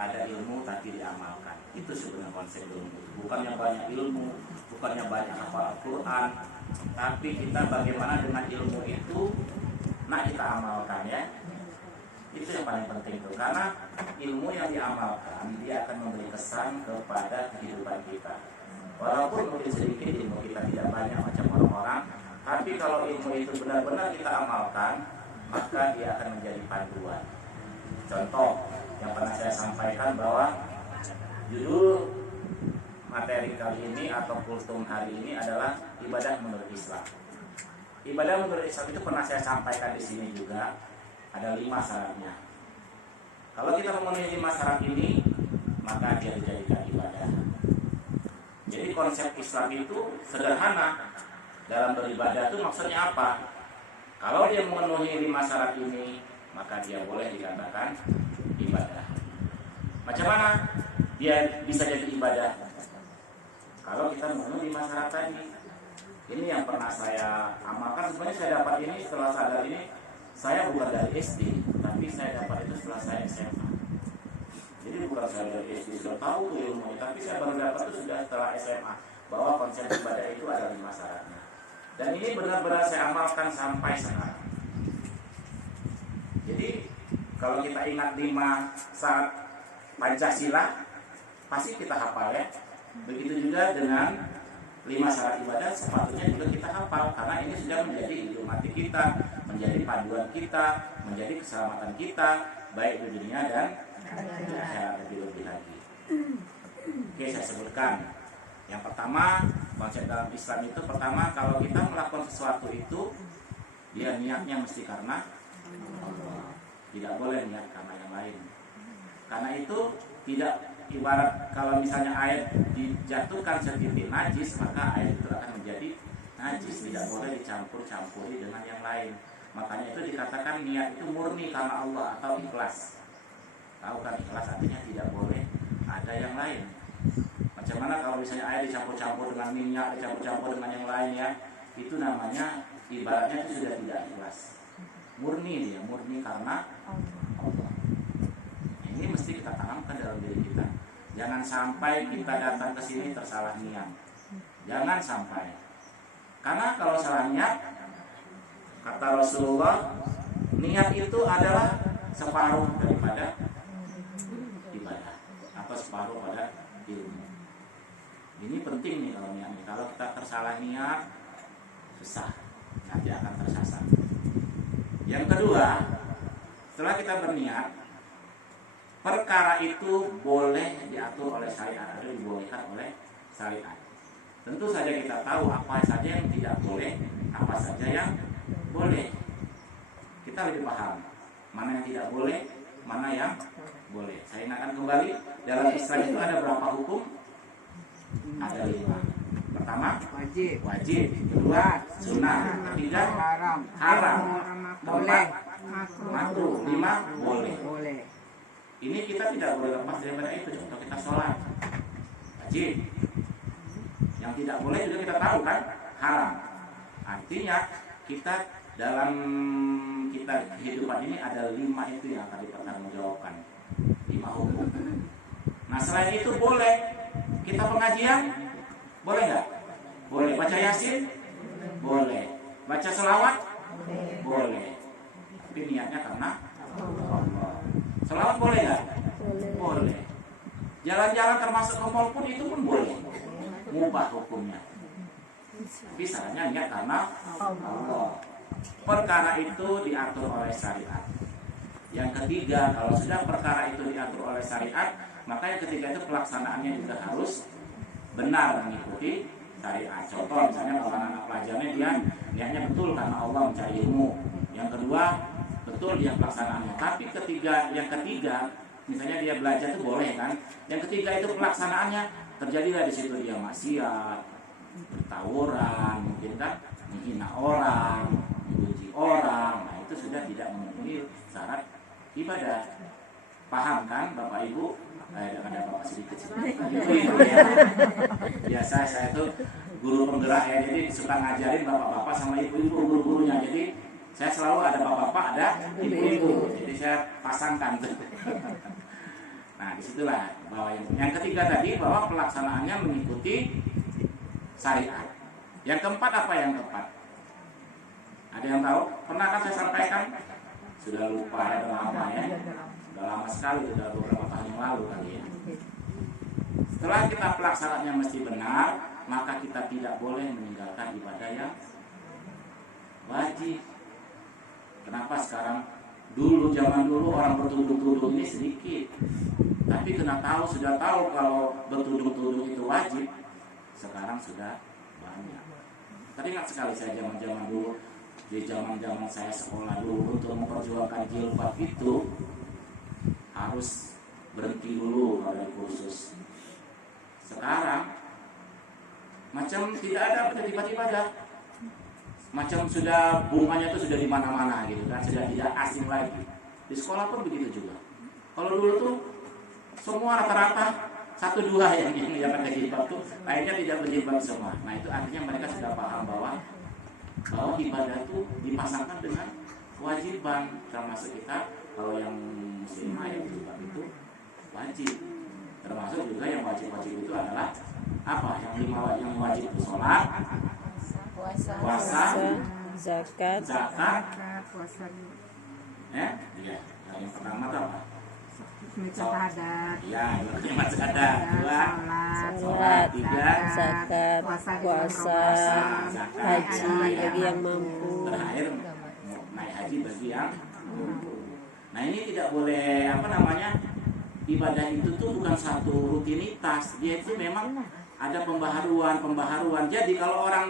ada ilmu tapi diamalkan. Itu sebenarnya konsep ilmu. Bukannya banyak ilmu, bukannya banyak hafal Al-Quran, tapi kita bagaimana dengan ilmu itu, nah kita amalkan ya. Itu yang paling penting tuh, karena ilmu yang diamalkan dia akan memberi kesan kepada kehidupan kita. Walaupun mungkin sedikit ilmu kita tidak banyak macam orang-orang, tapi kalau ilmu itu benar-benar kita amalkan, maka dia akan menjadi panduan. Contoh yang pernah saya sampaikan bahwa judul materi kali ini atau kultum hari ini adalah ibadah menurut Islam. Ibadah menurut Islam itu pernah saya sampaikan di sini juga. Ada 5 syaratnya. Kalau kita memenuhi 5 syarat ini, maka dia dijadikan ibadah. Jadi konsep Islam itu sederhana. Dalam beribadah itu maksudnya apa? Kalau dia memenuhi 5 syarat ini, maka dia boleh dikatakan ibadah. Macam mana dia bisa jadi ibadah? Kalau kita memenuhi 5 syarat tadi. Ini yang pernah saya amalkan. Sebenarnya saya dapat ini setelah sadar ini. Saya bukan dari SD, tapi saya dapat itu setelah saya SMA. Jadi bukan saya dari SD sudah tahu ilmu, tapi saya baru dapat itu sudah setelah SMA bahwa konsep ibadah itu ada 5 syaratnya. Dan ini benar-benar saya amalkan sampai sekarang. Jadi kalau kita ingat 5 syarat Pancasila, pasti kita hafal ya. Begitu juga dengan 5 syarat ibadah sepatutnya juga kita hafal, karena ini sudah menjadi hidup mati kita, menjadi panduan kita, menjadi keselamatan kita, baik di dunia dan di akhirat lebih lagi. Oke, saya sebutkan. Yang pertama, konsep dalam Islam itu pertama, kalau kita melakukan sesuatu itu, dia niatnya mesti karena Allah. Tidak boleh niat karena yang lain. Karena itu tidak ibarat kalau misalnya air dijatuhkan setitik najis, maka air itu akan menjadi najis, tidak boleh dicampur-campuri dengan yang lain. Makanya itu dikatakan niat itu murni karena Allah atau ikhlas. Tahu kan ikhlas artinya tidak boleh ada yang lain. Macam mana kalau misalnya air dicampur-campur dengan minyak, dicampur-campur dengan yang lain ya, itu namanya ibaratnya itu sudah tidak ikhlas. Murni dia, murni karena Allah. Ini mesti kita tanamkan dalam diri kita. Jangan sampai kita datang ke sini tersalah niat. Jangan sampai. Karena kalau salah niat, kata Rasulullah, niat itu adalah separuh daripada ibadah atau separuh pada ilmu. Ini penting nih kalau niat. Kalau kita tersalah niat, susah, nanti akan tersasar. Yang kedua, setelah kita berniat, perkara itu boleh diatur oleh syariat atau dibolehkan oleh syariat. Tentu saja kita tahu apa saja yang tidak boleh, apa saja yang boleh. Kita lebih paham mana yang tidak boleh, mana yang boleh. Saya ingatkan kembali, dalam Islam itu ada berapa hukum? Ada 5. Pertama, wajib. Kedua, sunnah. Ketiga, haram. Keempat, makruh. 5, boleh. Ini kita tidak boleh lepas daripada itu. Contoh kita sholat, wajib. Yang tidak boleh juga kita tahu kan, haram. Artinya kita dalam kita kehidupan ini ada 5 itu yang akan dipertanggungjawabkan. 5 hukum. Nah selain itu boleh kita pengajian, boleh nggak? Boleh. Baca yasin, boleh. Baca selawat, boleh. Tapi niatnya karena Allah. Selawat boleh nggak? Boleh. Jalan-jalan termasuk ke mall pun itu pun boleh. Mubah hukumnya. Tapi salahnya niat karena Allah. Perkara itu diatur oleh syariat. Yang ketiga, kalau sudah perkara itu diatur oleh syariat, maka yang ketiga itu pelaksanaannya juga harus benar mengikuti syariat. Contoh misalnya kalau anak pelajarnya dia niatnya betul karena Allah mencari ilmu. Yang kedua, betul dia pelaksanaannya. Tapi yang ketiga, misalnya dia belajar itu boleh kan. Yang ketiga itu pelaksanaannya, terjadilah di situ dia maksiat, bertawuran, mungkin kan menghina orang, memuji orang. Nah itu sudah tidak memenuhi syarat ibadah. Paham kan Bapak Ibu? Ada Bapak sedikit ibu ya. Biasa saya tuh guru penggerak ya, jadi suka ngajarin bapak-bapak sama ibu-ibu guru-gurunya. Jadi saya selalu ada bapak-bapak, ada ibu-ibu. Jadi saya pasangkan tuh. Nah, disitulah bahwa yang ketiga tadi bahwa pelaksanaannya mengikuti syariat. Yang keempat apa yang keempat? Ada yang tahu? Pernah kan saya sampaikan? Sudah lupa ya, udah lama ya. Sudah lama sekali, sudah beberapa tahun yang lalu kali ya. Setelah kita pelaksanaannya mesti benar, maka kita tidak boleh meninggalkan ibadah yang wajib. Kenapa sekarang? Dulu zaman dulu orang bertudung-tudung ini sedikit, tapi sudah tahu kalau bertudung-tudung itu wajib. Sekarang sudah banyak. Teringat sekali saya zaman dulu, di zaman saya sekolah dulu, untuk memperjuangkan jilbab itu harus berhenti dulu pada kursus. Sekarang macam tidak ada, tiba-tiba ada. Macam sudah bunganya itu sudah di mana-mana gitu kan, sudah tidak asing lagi. Di sekolah pun begitu juga. Kalau dulu tuh semua rata-rata 1-2 yang pakai jilbab tuh, lainnya tidak berjilbab semua. Nah itu artinya mereka sudah paham bahwa ibadah itu dipasangkan dengan kewajiban, termasuk kita kalau yang muslimah yang jilbab itu wajib. Termasuk juga yang wajib-wajib itu adalah apa? Yang wajib itu sholat, puasa, zakat, puasa. Iya. Yang pertama apa? Syahadat. Iya, kalimat syahadat. 2, salat, tiga, zakat, puasa, haji bagi yang mampu. terakhir naik haji bagi yang mampu. Nah ini tidak boleh ibadah itu tuh bukan satu rutinitas, dia itu memang ada pembaharuan. Jadi kalau orang